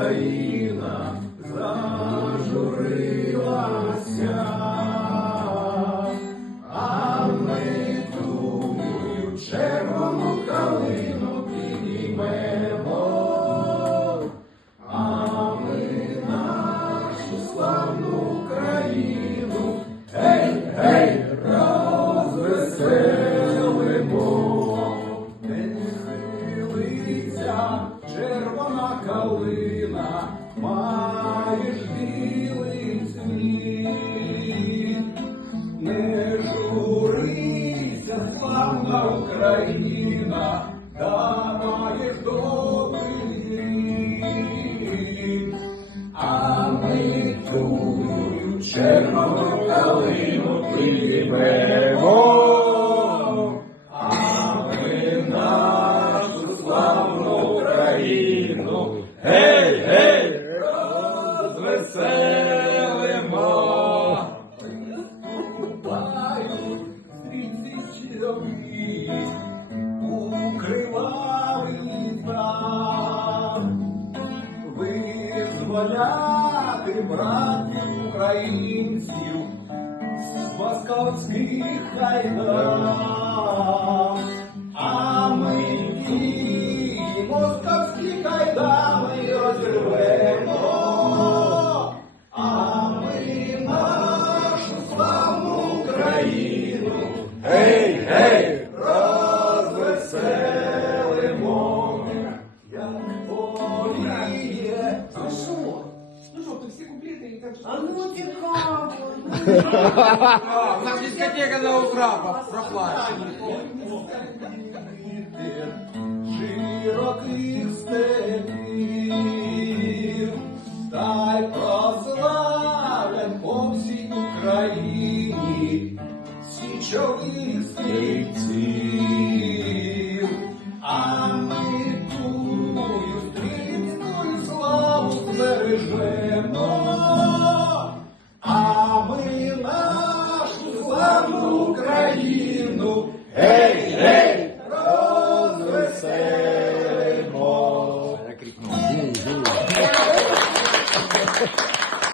Україна зажурилася, калина, маєш білий. Не журися, славна Україна, да маєш добрий розвеселимо. Виступають стрільці чоловік у кривавий знак. Визволяти братів українців з московських кайдан. А ми ті московські кайдани А ну цікаво. У нас дискотека на украпа проплачена. широких степів, та й прославлять по всій Україні січових стрільців.